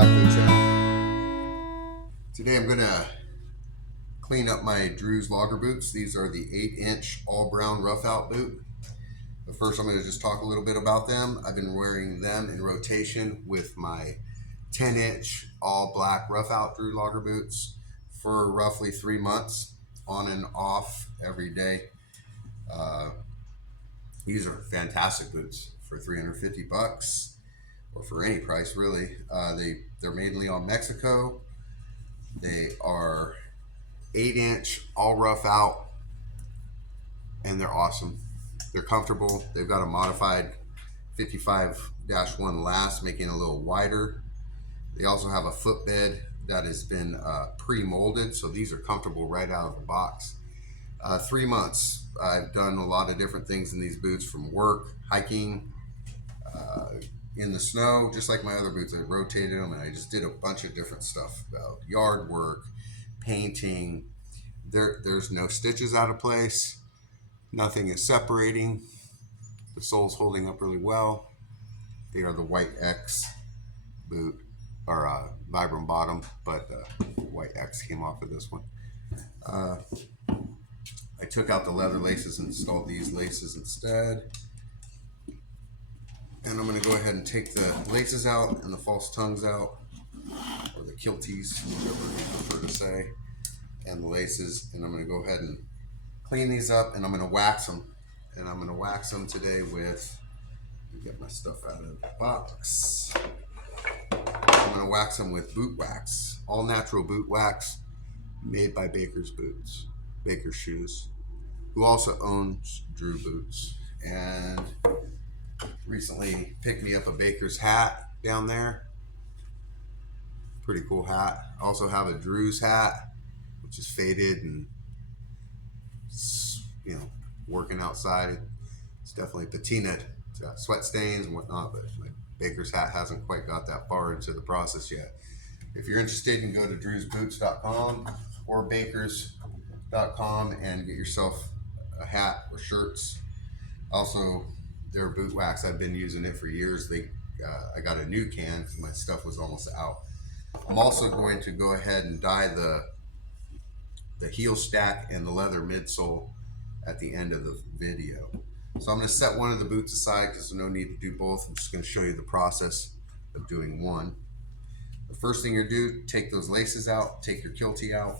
back to the channel. Today I'm gonna clean up my Drew's logger boots. These are the 8-inch all brown Roughout boot. But first I'm gonna just talk a little bit about them. I've been wearing them in rotation with my 10-inch all black Roughout Drew logger boots for roughly 3 months, on and off every day. These are fantastic boots for 350 bucks. Or for any price really. They're made in Leon, Mexico. They are 8-inch, all Roughout, and they're awesome. They're comfortable. They've got a modified 55-1 last, making it a little wider. They also have a footbed that has been pre-molded, so these are comfortable right out of the box. 3 months. I've done a lot of different things in these boots, from work, hiking, in the snow, just like my other boots. I rotated them and I just did a bunch of different stuff about yard work, painting. There's no stitches out of place. Nothing is separating. The sole's holding up really well. They are the white X boot, or Vibram bottom, but white X came off of this one. I took out the leather laces and installed these laces instead. And I'm going to go ahead and take the laces out and the false tongues out, or the kilties, whatever you prefer to say, and the laces. And I'm going to go ahead and clean these up, and I'm going to wax them. And I'm going to wax them today with, let me get my stuff out of the box. I'm going to wax them with boot wax, all natural boot wax, made by Baker's Boots, Baker's Shoes, who also owns Drew Boots. And recently picked me up a Baker's hat down there. Pretty cool hat. I also have a Drew's hat, which is faded and, you know, working outside. It's definitely patinaed. It's got sweat stains and whatnot, but my Baker's hat hasn't quite got that far into the process yet. If you're interested, you can go to drewsboots.com or bakers.com and get yourself a hat or shirts. Also, their boot wax, I've been using it for years. I got a new can because my stuff was almost out. I'm also going to go ahead and dye the heel stack and the leather midsole at the end of the video. So I'm going to set one of the boots aside because there's no need to do both. I'm just going to show you the process of doing one. The first thing you do, take those laces out, take your kiltie out,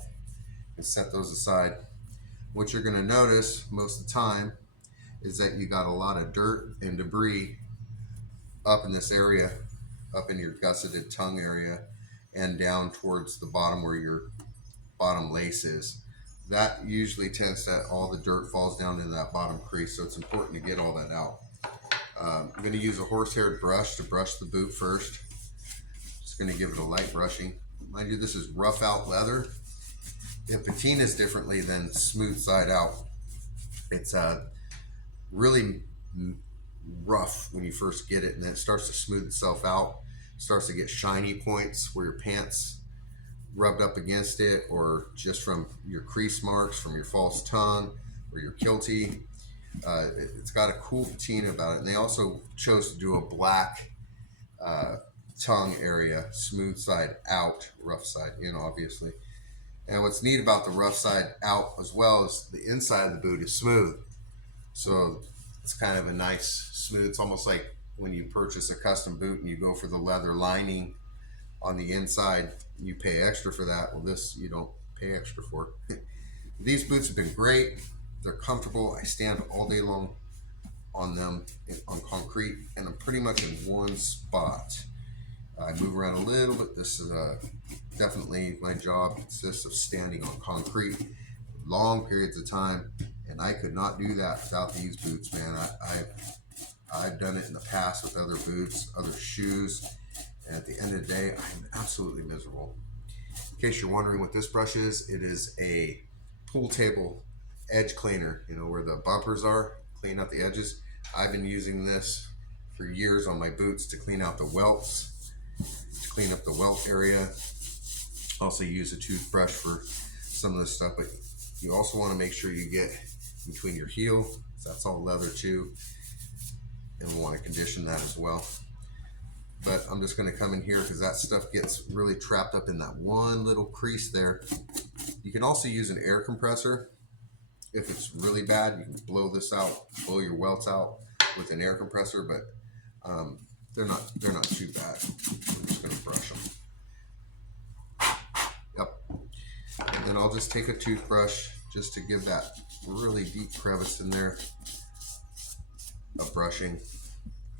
and set those aside. What you're going to notice most of the time is that you got a lot of dirt and debris up in this area, up in your gusseted tongue area, and down towards the bottom where your bottom lace is. That usually tends to, all the dirt falls down into that bottom crease, so it's important to get all that out. I'm going to use a horse-haired brush to brush the boot first. Just going to give it a light brushing. Mind you, this is Roughout leather. It patinas differently than smooth side out. It's really rough when you first get it, and then it starts to smooth itself out. It starts to get shiny points where your pants rubbed up against it, or just from your crease marks from your false tongue or your kiltie. It's got a cool patina about it. And they also chose to do a black tongue area, smooth side out, rough side in, obviously. And what's neat about the rough side out as well is the inside of the boot is smooth. So it's kind of a nice smooth. It's almost like when you purchase a custom boot and you go for the leather lining on the inside, you pay extra for that. Well, this you don't pay extra for. These boots have been great. They're comfortable. I stand all day long on them on concrete, and I'm pretty much in one spot. I move around a little bit. This is definitely my job consists of standing on concrete long periods of time, and I could not do that without these boots, man. I've done it in the past with other boots, other shoes, and at the end of the day, I'm absolutely miserable. In case you're wondering what this brush is, it is a pool table edge cleaner, you know, where the bumpers are, clean out the edges. I've been using this for years on my boots to clean out the welts, to clean up the welt area. Also use a toothbrush for some of this stuff, but you also want to make sure you get between your heel, so that's all leather too, and we want to condition that as well. but I'm just going to come in here because that stuff gets really trapped up in that one little crease there. You can also use an air compressor. If it's really bad, you can blow this out, blow your welts out with an air compressor, but they're not too bad. I'm just going to brush them. Yep. And then I'll just take a toothbrush just to give that really deep crevice in there a brushing.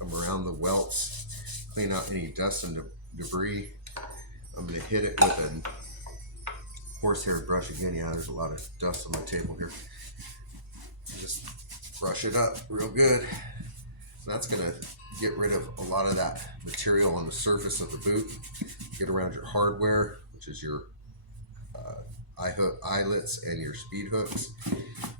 Come around the welts, clean out any dust and debris. I'm going to hit it with a horsehair brush again. Yeah, there's a lot of dust on my table here. Just brush it up real good. That's going to get rid of a lot of that material on the surface of the boot. Get around your hardware, which is your eyelets and your speed hooks.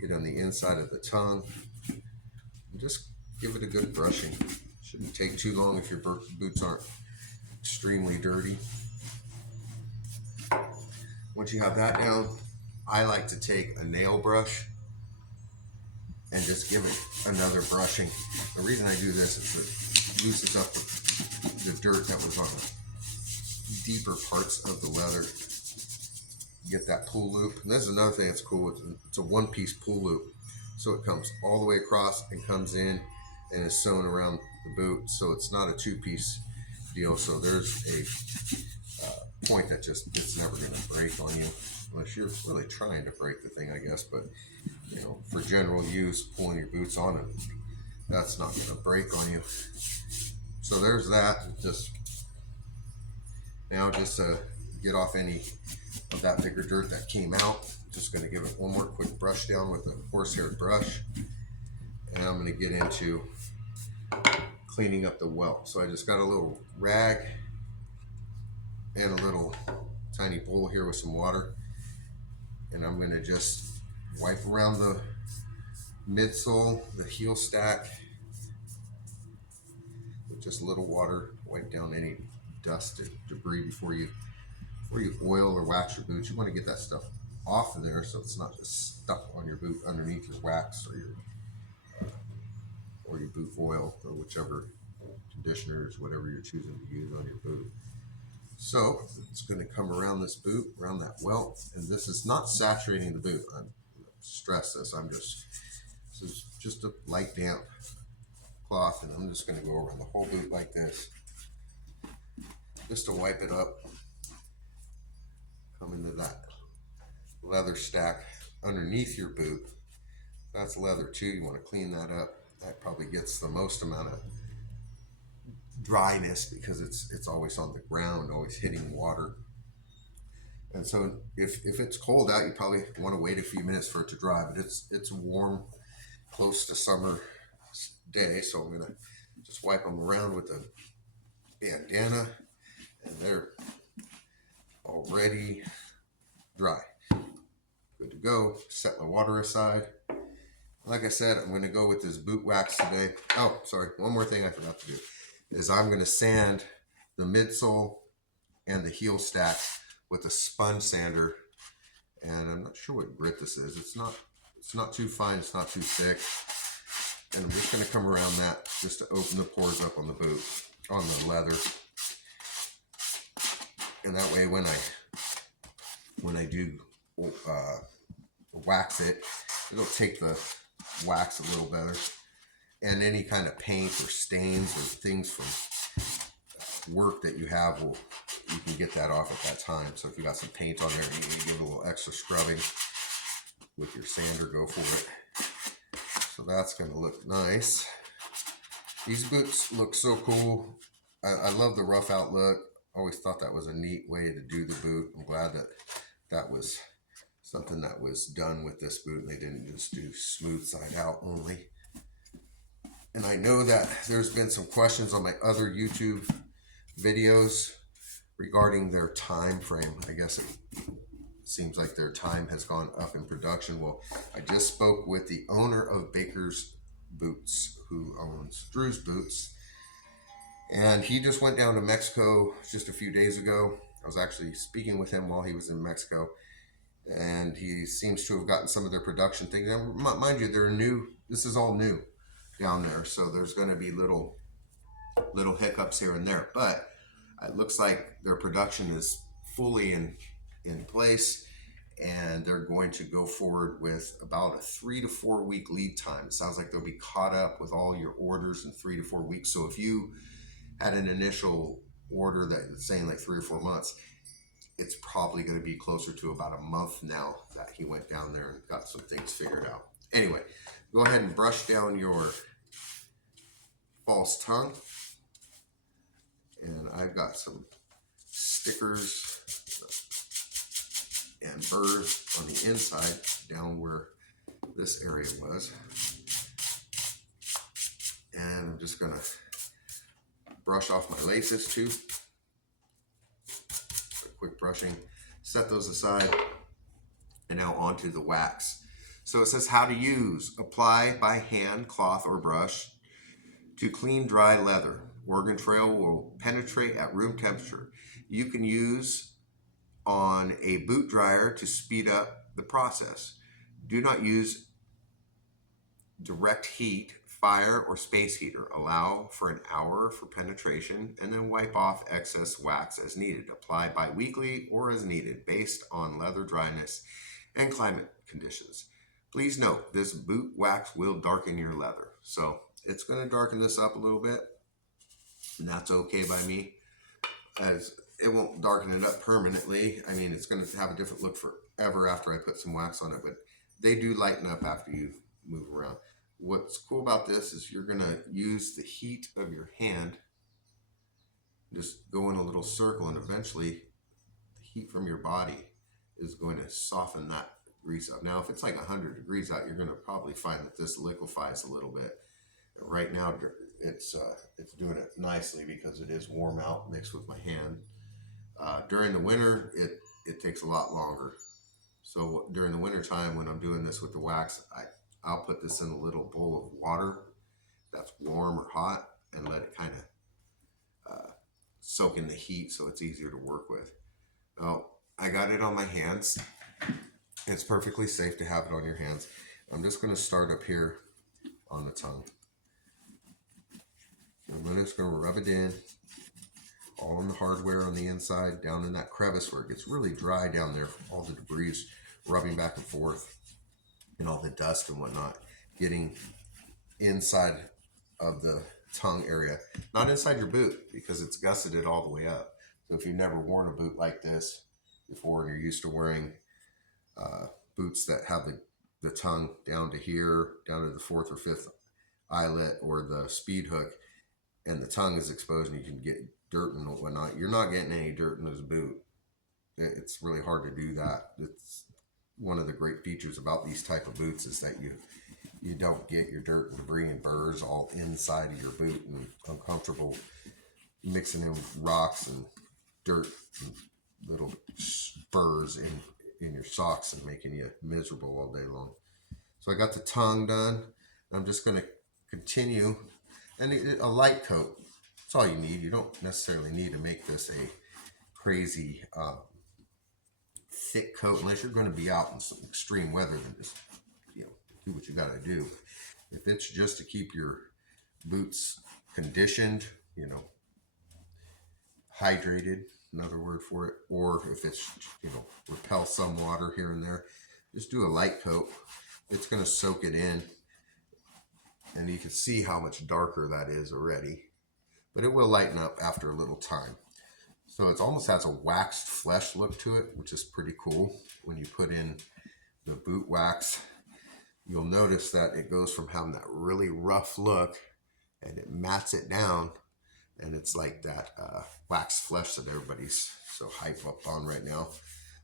Get on the inside of the tongue. And just give it a good brushing. Shouldn't take too long if your boots aren't extremely dirty. Once you have that down, I like to take a nail brush and just give it another brushing. The reason I do this is it loosens up the dirt that was on the deeper parts of the leather. Get that pull loop. And this is another thing that's cool. It's a one-piece pull loop. So it comes all the way across and comes in and is sewn around the boot. So it's not a two-piece deal. So there's a point that just, it's never going to break on you. Unless you're really trying to break the thing, I guess. But, you know, for general use, pulling your boots on it, that's not going to break on you. So there's that. Just now, just get off any of that bigger dirt that came out. Just going to give it one more quick brush down with a horsehair brush, and I'm going to get into cleaning up the welt. So I just got a little rag and a little tiny bowl here with some water, and I'm going to just wipe around the midsole, the heel stack, with just a little water. Wipe down any dust and debris before you oil or wax your boots. You want to get that stuff off of there so it's not just stuck on your boot underneath your wax or your boot oil or whichever conditioners, whatever you're choosing to use on your boot. So it's going to come around this boot, around that welt, and this is not saturating the boot. I'm stress this. This is just a light damp cloth, and I'm just going to go around the whole boot like this, just to wipe it up. Come into that leather stack underneath your boot. That's leather too. You want to clean that up. That probably gets the most amount of dryness because it's always on the ground, always hitting water. And so if it's cold out, you probably want to wait a few minutes for it to dry, but it's warm, close to summer day. So I'm gonna just wipe them around with a bandana, and they're already dry. Good to go. Set my water aside. Like I said, I'm going to go with this boot wax today. Oh, sorry. One more thing I forgot to do is I'm going to sand the midsole and the heel stack with a sponge sander. And I'm not sure what grit this is. It's not too fine. It's not too thick. And I'm just going to come around that just to open the pores up on the boot, on the leather. And that way, when I do wax it, it'll take the wax a little better, and any kind of paint or stains or things from work that you have, you can get that off at that time. So if you got some paint on there, you need to give it a little extra scrubbing with your sander. Go for it. So that's going to look nice. These boots look so cool. I love the Roughout look. Always thought that was a neat way to do the boot. I'm glad that was something that was done with this boot. They didn't just do smooth side out only. And I know that there's been some questions on my other YouTube videos regarding their time frame. I guess it seems like their time has gone up in production. Well, I just spoke with the owner of Baker's Boots, who owns Drew's Boots, and he just went down to Mexico just a few days ago. I was actually speaking with him while he was in Mexico, and he seems to have gotten some of their production things. And mind you, they're new. This is all new down there. So there's going to be little little hiccups here and there, but it looks like their production is fully in place, and they're going to go forward with about a 3 to 4 week lead time. It sounds like they'll be caught up with all your orders in 3 to 4 weeks. So if you had an initial order that's saying like 3 or 4 months, it's probably going to be closer to about a month now that he went down there and got some things figured out. Anyway, go ahead and brush down your false tongue. And I've got some stickers and burrs on the inside down where this area was. And I'm just going to brush off my laces too. A quick brushing. Set those aside. And now onto the wax. So it says how to use. Apply by hand, cloth, or brush to clean dry leather. Organ trail will penetrate at room temperature. You can use on a boot dryer to speed up the process. Do not use direct heat, fire, or space heater. Allow for an hour for penetration and then wipe off excess wax as needed. Apply bi-weekly or as needed based on leather dryness and climate conditions. Please note, this boot wax will darken your leather. So it's going to darken this up a little bit, and that's okay by me, as it won't darken it up permanently. I mean, it's going to have a different look forever after I put some wax on it, but they do lighten up after you move around. What's cool about this is you're going to use the heat of your hand, just go in a little circle, and eventually the heat from your body is going to soften that grease up. Now, if it's like 100 degrees out, you're going to probably find that this liquefies a little bit. And right now, it's doing it nicely because it is warm out mixed with my hand. During the winter, it takes a lot longer. So during the winter time, when I'm doing this with the wax, I'll put this in a little bowl of water that's warm or hot and let it kind of soak in the heat so it's easier to work with. Now, I got it on my hands. It's perfectly safe to have it on your hands. I'm just going to start up here on the tongue. I'm just going to rub it in, all on the hardware on the inside, down in that crevice where it gets really dry down there from all the debris rubbing back and forth and all the dust and whatnot getting inside of the tongue area. Not inside your boot because it's gusseted all the way up. So if you've never worn a boot like this before and you're used to wearing boots that have the tongue down to here, down to the 4th or 5th eyelet or the speed hook, and the tongue is exposed and you can get dirt and whatnot, you're not getting any dirt in this boot. It's really hard to do that. It's one of the great features about these type of boots is that you don't get your dirt and debris and burrs all inside of your boot and uncomfortable mixing in rocks and dirt and little spurs in your socks and making you miserable all day long. So I got the tongue done. I'm just going to continue. And a light coat, that's all you need. You don't necessarily need to make this a crazy thick coat unless you're going to be out in some extreme weather. Then just do what you got to do. If it's just to keep your boots conditioned, hydrated, another word for it, or if it's repel some water here and there, just do a light coat. It's going to soak it in. And you can see how much darker that is already. But it will lighten up after a little time. So it almost has a waxed flesh look to it, which is pretty cool. When you put in the boot wax, you'll notice that it goes from having that really rough look and it mats it down. And it's like that waxed flesh that everybody's so hyped up on right now,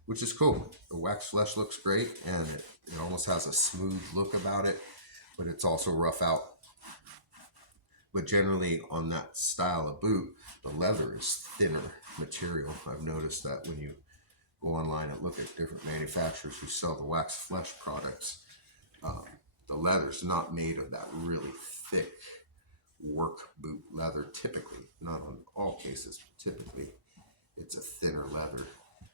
which is cool. The waxed flesh looks great and it almost has a smooth look about it. But it's also rough out. But generally on that style of boot, the leather is thinner material. I've noticed that when you go online and look at different manufacturers who sell the wax flesh products, the leather's not made of that really thick work boot leather typically. Not on all cases, but typically it's a thinner leather.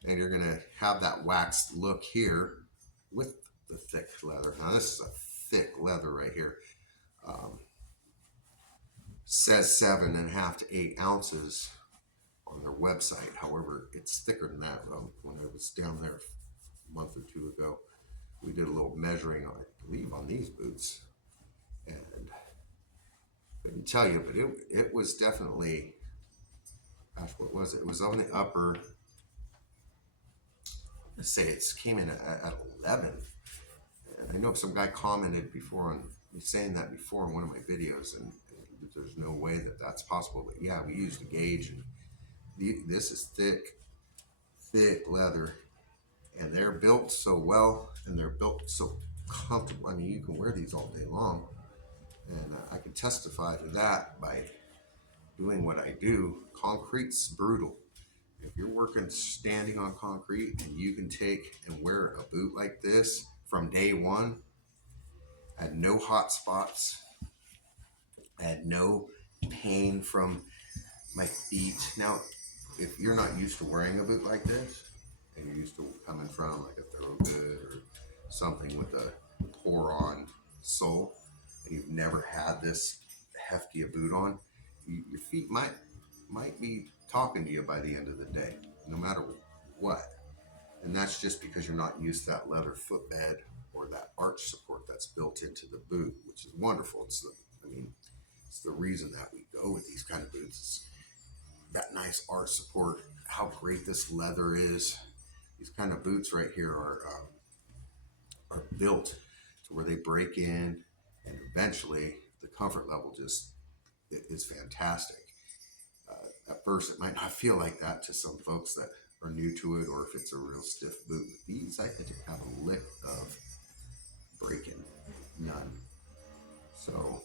And you're going to have that waxed look here with the thick leather. Now this is a thick leather right here. says 7.5 to 8 ounces on their website. However, it's thicker than that. When I was down there a month or two ago, we did a little measuring, I believe, on these boots, and I couldn't tell you, but it was definitely, gosh, what was it? It was on the upper. Let's say it came in at 11. And I know some guy commented before on me saying that before in one of my videos, and there's no way that that's possible. But yeah, we used a gauge, and this is thick leather, and they're built so well, and they're built so comfortable. I mean, you can wear these all day long, and I can testify to that by doing what I do. Concrete's brutal. If you're working standing on concrete and you can take and wear a boot like this from day one, had no hot spots, had no pain from my feet. Now, if you're not used to wearing a boot like this, and you're used to coming from like a Thoroughgood or something with a pour-on sole, and you've never had this hefty a boot on, your feet might be talking to you by the end of the day, no matter what. And that's just because you're not used to that leather footbed or that arch support that's built into the boot, which is wonderful. It's the reason that we go with these kind of boots. It's that nice arch support, how great this leather is. These kind of boots right here are built to where they break in, and eventually the comfort level just is fantastic. At first, it might not feel like that to some folks that are new to it, or if it's a real stiff boot. These I didn't have a lick of break-in, none. So,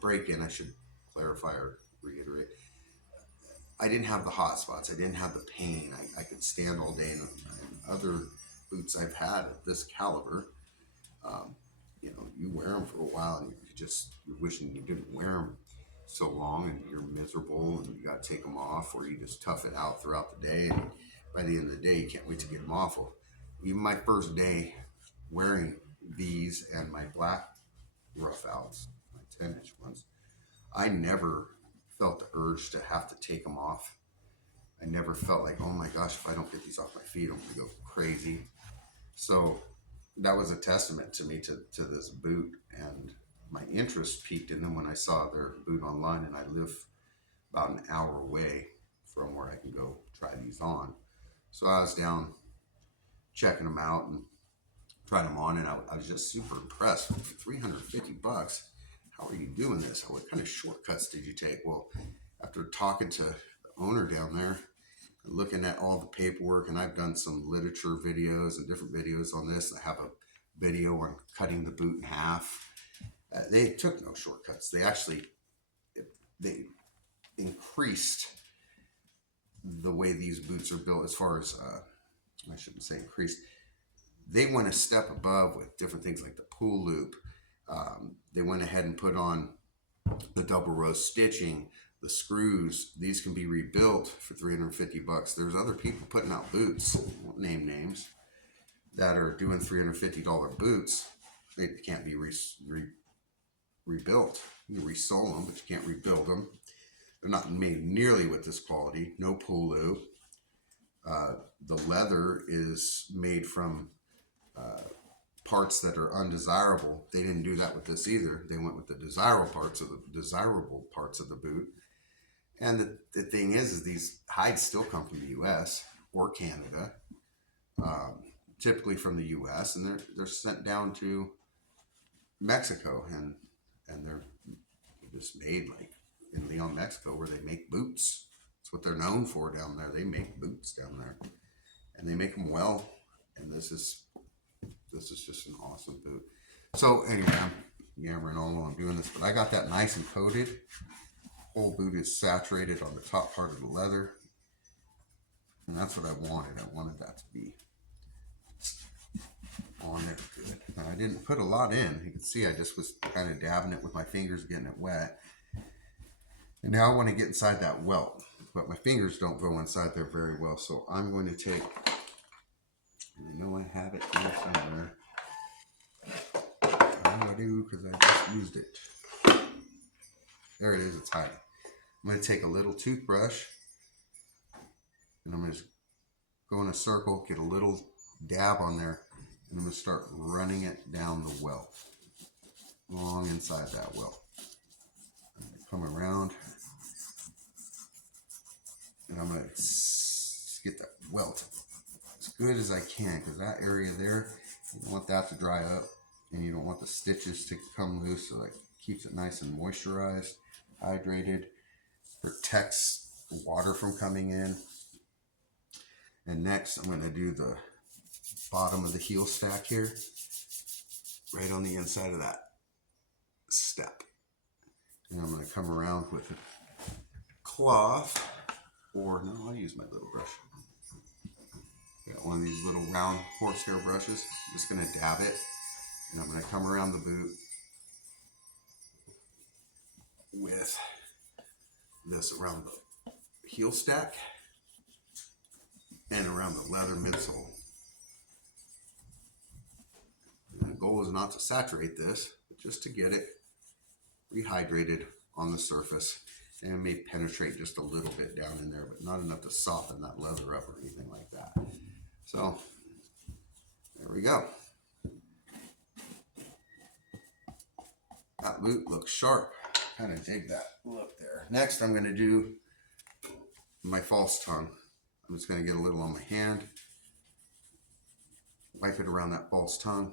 break-in, I should clarify or reiterate. I didn't have the hot spots. I didn't have the pain. I could stand all day. And other boots I've had of this caliber, you wear them for a while and you're wishing you didn't wear them so long, and you're miserable and you got to take them off, or you just tough it out throughout the day. And by the end of the day, you can't wait to get them off. Well, even my first day wearing these and my black Roughouts, my 10-inch ones, I never felt the urge to have to take them off. I never felt like, oh my gosh, if I don't get these off my feet, I'm going to go crazy. So that was a testament to me to this boot, and my interest peaked in them when I saw their boot online, and I live about an hour away from where I can go try these on. So I was down checking them out and trying them on, and I was just super impressed. For $350, how are you doing this? What kind of shortcuts did you take? Well, after talking to the owner down there, looking at all the paperwork, and I've done some literature videos and different videos on this. I have a video on cutting the boot in half. They took no shortcuts. They increased the way these boots are built as far as, I shouldn't say increased. They went a step above with different things like the pull loop. They went ahead and put on the double row stitching, the screws. These can be rebuilt for $350. There's other people putting out boots, won't name names, that are doing $350 boots. They can't be rebuilt. You can resole them, but you can't rebuild them. They're not made nearly with this quality. No pull loop. The leather is made from parts that are undesirable. They didn't do that with this either. They went with the desirable parts of the boot. And the thing is these hides still come from the U.S. or Canada, typically from the U.S., and they're sent down to Mexico, and they're just made like in Leon, Mexico, where they make boots. That's what they're known for down there. They make boots down there, and they make them well. And this is just an awesome boot. So anyway, I'm yammering on while I'm doing this, but I got that nice and coated. Whole boot is saturated on the top part of the leather, and that's what I wanted. I wanted that to be on there good. Now, I didn't put a lot in. You can see I just was kind of dabbing it with my fingers, getting it wet. And now I want to get inside that welt, but my fingers don't go inside there very well. So I'm going to take, I know I have it here somewhere. I do, because I just used it. There it is, it's hiding. I'm going to take a little toothbrush and I'm going to go in a circle, get a little dab on there, and I'm going to start running it down the well, along inside that well. I'm going to come around and I'm going to get that welt as good as I can, because that area there, you don't want that to dry up and you don't want the stitches to come loose, so it keeps it nice and moisturized, hydrated, protects the water from coming in. And next I'm going to do the bottom of the heel stack here, right on the inside of that step. And I'm going to come around with a cloth, or no, I'll use my little brush. Got one of these little round horsehair brushes. I'm just going to dab it, and I'm going to come around the boot with this around the heel stack and around the leather midsole. And the goal is not to saturate this, but just to get it rehydrated on the surface, and it may penetrate just a little bit down in there, but not enough to soften that leather up or anything like that. So there we go. That boot looks sharp. Kind of dig that look there. Next, I'm going to do my false tongue. I'm just going to get a little on my hand, wipe it around that false tongue,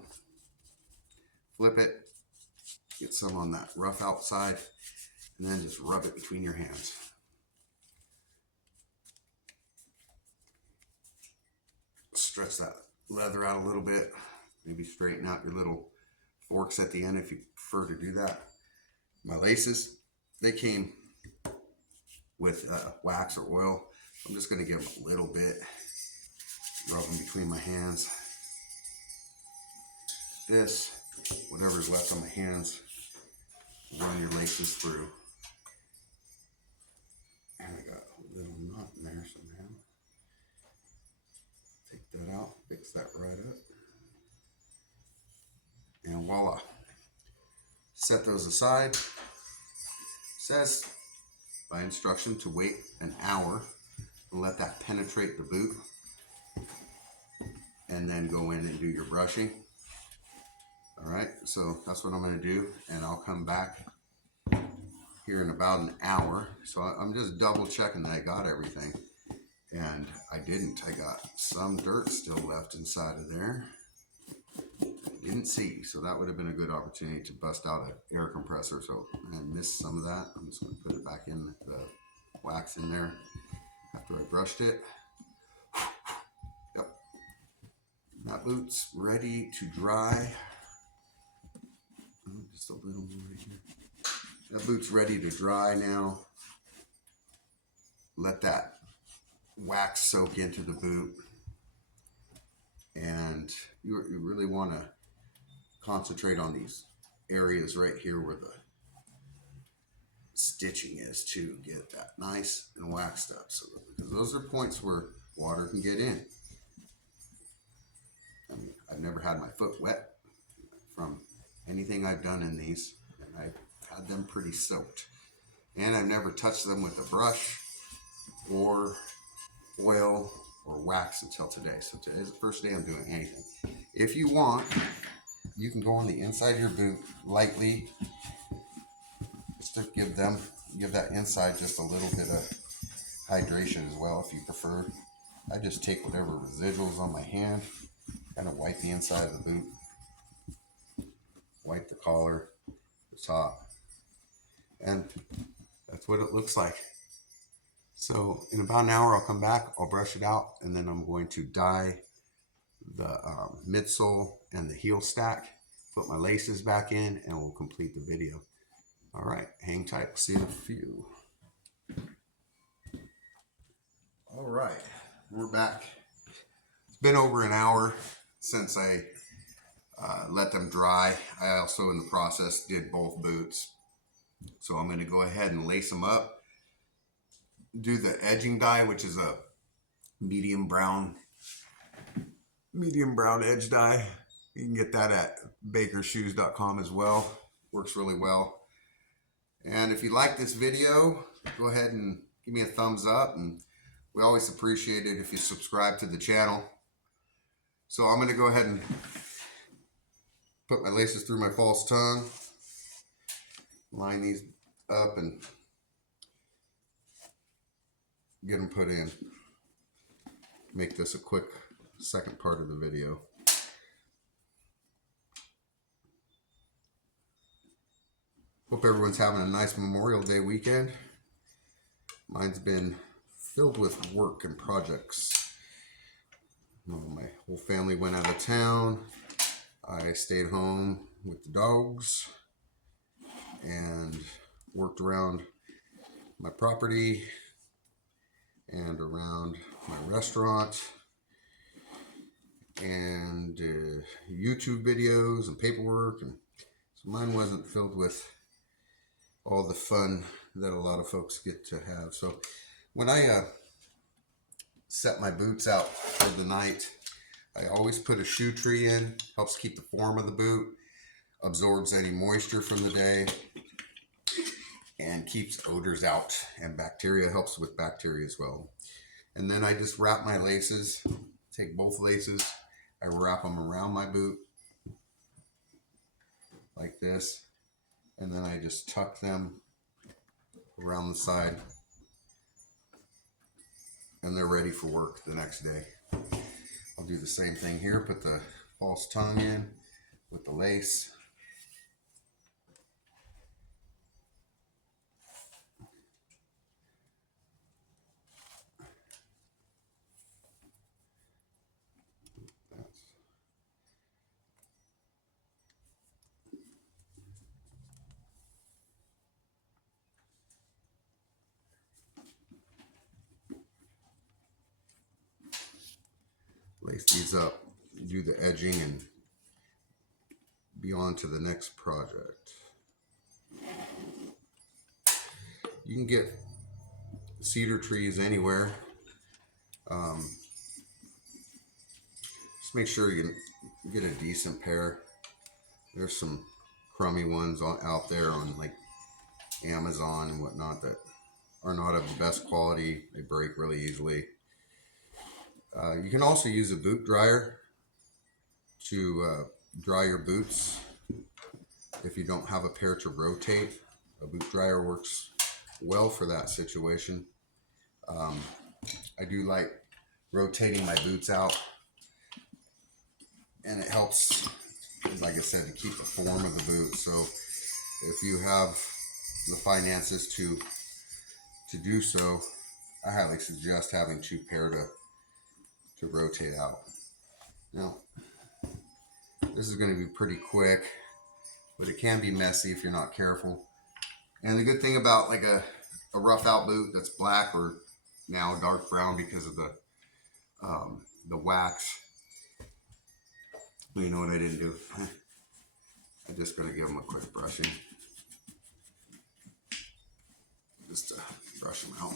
flip it, get some on that rough outside, and then just rub it between your hands. Stretch that leather out a little bit, maybe straighten out your little forks at the end if you prefer to do that. My laces, they came with wax or oil. I'm just going to give them a little bit, rub them between my hands. This, whatever's left on my hands, run your laces through. And I got a little knot in there somehow. Take that out, fix that right up. And voila. Set those aside. It says by instruction to wait an hour and let that penetrate the boot, and then go in and do your brushing. All right, so that's what I'm going to do, and I'll come back here in about an hour. So I'm just double checking that I got everything, and I didn't. I got some dirt still left inside of there. I didn't see, so that would have been a good opportunity to bust out an air compressor. So I missed some of that. I'm just going to put it back in the wax in there after I brushed it. Yep. That boot's ready to dry. Oh, just a little more right here. That boot's ready to dry now. Let that wax soak into the boot. And you really want to concentrate on these areas right here where the stitching is to get that nice and waxed up. So because those are points where water can get in. I mean, I've never had my foot wet from anything I've done in these, and I've had them pretty soaked. And I've never touched them with a brush or oil or wax until today. So today's the first day I'm doing anything. If you want, you can go on the inside of your boot lightly, just to give that inside just a little bit of hydration as well if you prefer. I just take whatever residuals on my hand, kind of wipe the inside of the boot, wipe the collar, the top, and that's what it looks like. So in about an hour I'll come back, I'll brush it out, and then I'm going to dye the midsole and the heel stack, put my laces back in, and we'll complete the video. All right, hang tight, we'll see you in a few. All right, we're back. It's been over an hour since I let them dry. I also in the process did both boots. So I'm going to go ahead and lace them up, do the edging dye, which is a medium brown edge dye. You can get that at bakershoes.com as well. Works really well. And if you like this video, go ahead and give me a thumbs up, and we always appreciate it if you subscribe to the channel. So I'm going to go ahead and put my laces through my false tongue, line these up, and get them put in. Make this a quick second part of the video. Hope everyone's having a nice Memorial Day weekend. Mine's been filled with work and projects. My whole family went out of town. I stayed home with the dogs and worked around my property and around my restaurant and YouTube videos and paperwork. And so mine wasn't filled with all the fun that a lot of folks get to have. So when I set my boots out for the night, I always put a shoe tree in. Helps keep the form of the boot, absorbs any moisture from the day, and keeps odors out, and bacteria, helps with bacteria as well. And then I just wrap my laces, take both laces, I wrap them around my boot like this, and then I just tuck them around the side, and they're ready for work the next day. I'll do the same thing here, put the false tongue in with the lace. Lace these up, do the edging, and be on to the next project. You can get cedar trees anywhere. Just make sure you get a decent pair. There's some crummy ones out there on like Amazon and whatnot that are not of the best quality. They break really easily. You can also use a boot dryer to dry your boots. If you don't have a pair to rotate, a boot dryer works well for that situation. I do like rotating my boots out, and it helps, like I said, to keep the form of the boot. So if you have the finances to do so, I highly suggest having two pair to rotate out. Now, this is going to be pretty quick, but it can be messy if you're not careful. And the good thing about like a Roughout boot that's black or now dark brown because of the wax. You know what I didn't do? I'm just going to give them a quick brushing. Just to brush them out.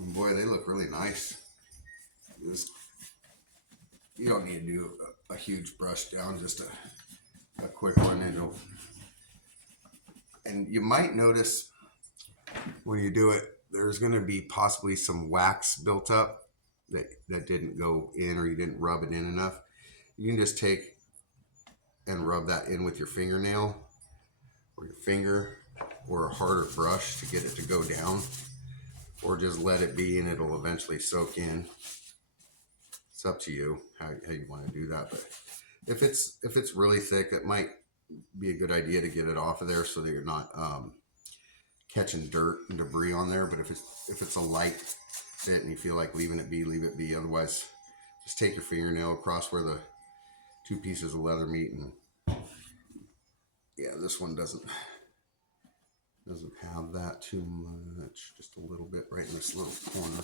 And boy, they look really nice. You don't need to do a huge brush down, just a quick one. And you might notice when you do it, there's going to be possibly some wax built up that didn't go in, or you didn't rub it in enough. You can just take and rub that in with your fingernail or your finger or a harder brush to get it to go down. Or just let it be and it'll eventually soak in. It's up to you how you want to do that. But if it's really thick, it might be a good idea to get it off of there so that you're not catching dirt and debris on there. But if it's a light fit and you feel like leaving it be, leave it be. Otherwise, just take your fingernail across where the two pieces of leather meet. And yeah, this one doesn't have that too much, just a little bit right in this little corner,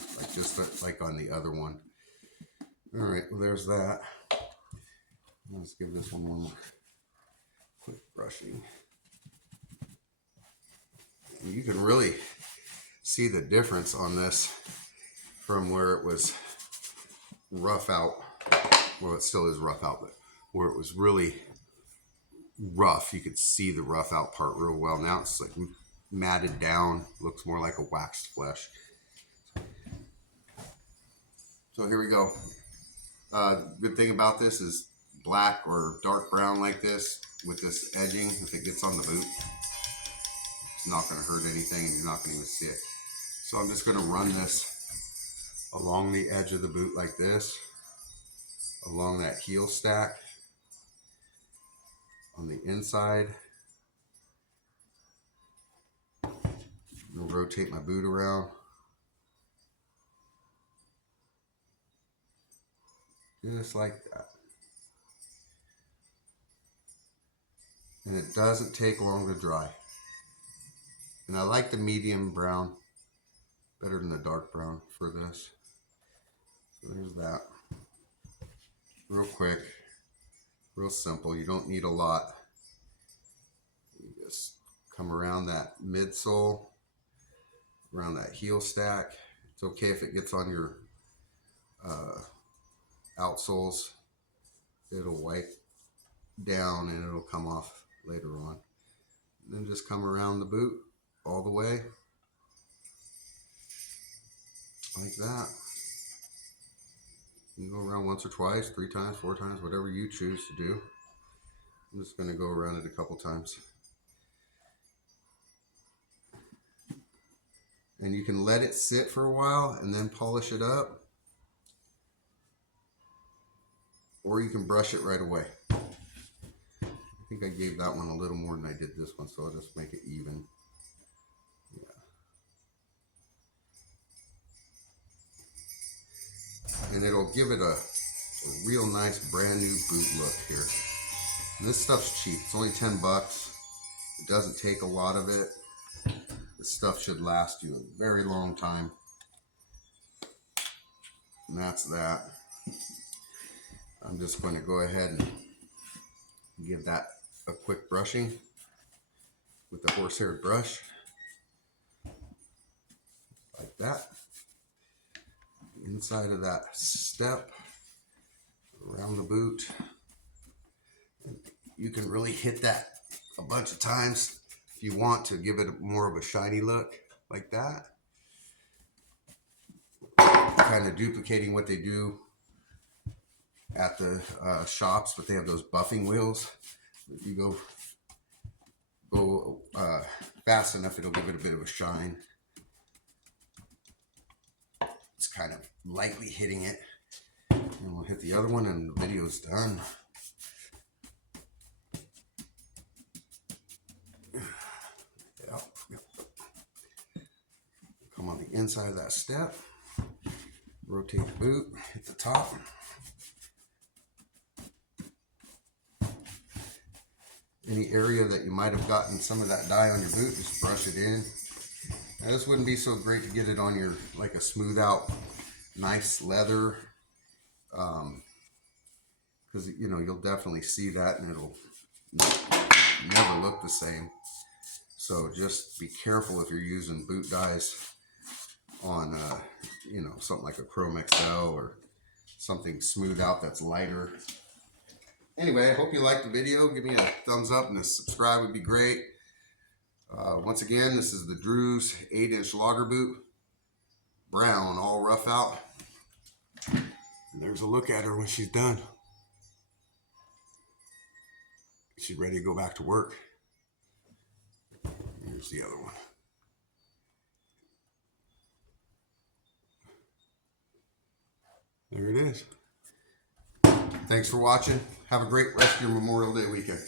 like on the other one. All right, well, there's that. Let's give this one more quick brushing. And you can really see the difference on this from where it was Roughout. Well, it still is Roughout, but where it was really rough. You could see the rough out part real well. Now it's like matted down, looks more like a waxed flesh. So here we go. Good thing about this is black or dark brown like this with this edging, if it gets on the boot, it's not going to hurt anything and you're not going to even see it. So I'm just going to run this along the edge of the boot like this, along that heel stack on the inside. I'll rotate my boot around. Just like that. And it doesn't take long to dry. And I like the medium brown better than the dark brown for this. So there's that. Real quick, real simple. You don't need a lot. You just come around that midsole, around that heel stack. It's okay if it gets on your outsoles. It'll wipe down and it'll come off later on. And then just come around the boot all the way like that. You can go around once or twice, 3 times, 4 times, whatever you choose to do. I'm just going to go around it a couple times. And you can let it sit for a while and then polish it up. Or you can brush it right away. I think I gave that one a little more than I did this one, so I'll just make it even. And it'll give it a real nice brand new boot look here. And this stuff's cheap. It's only 10 bucks. It doesn't take a lot of it. This stuff should last you a very long time. And that's that. I'm just going to go ahead and give that a quick brushing with the horsehair brush. Like that. Inside of that step, around the boot. And you can really hit that a bunch of times if you want to give it more of a shiny look, like that. Kind of duplicating what they do at the shops, but they have those buffing wheels. If you go fast enough, it'll give it a bit of a shine. It's kind of lightly hitting it. And we'll hit the other one and the video's done. Yep. Come on the inside of that step. Rotate the boot, hit the top. Any area that you might have gotten some of that dye on your boot, just brush it in. Now this wouldn't be so great to get it on your, like a smooth out, nice leather. Because, you know, you'll definitely see that and it'll never look the same. So just be careful if you're using boot dyes on, you know, something like a Chrome XL or something smooth out that's lighter. Anyway, I hope you liked the video. Give me a thumbs up and a subscribe would be great. Once again, this is the Drew's 8-inch logger boot. Brown, all rough out. And there's a look at her when she's done. She's ready to go back to work. Here's the other one. There it is. Thanks for watching. Have a great rest of your Memorial Day weekend.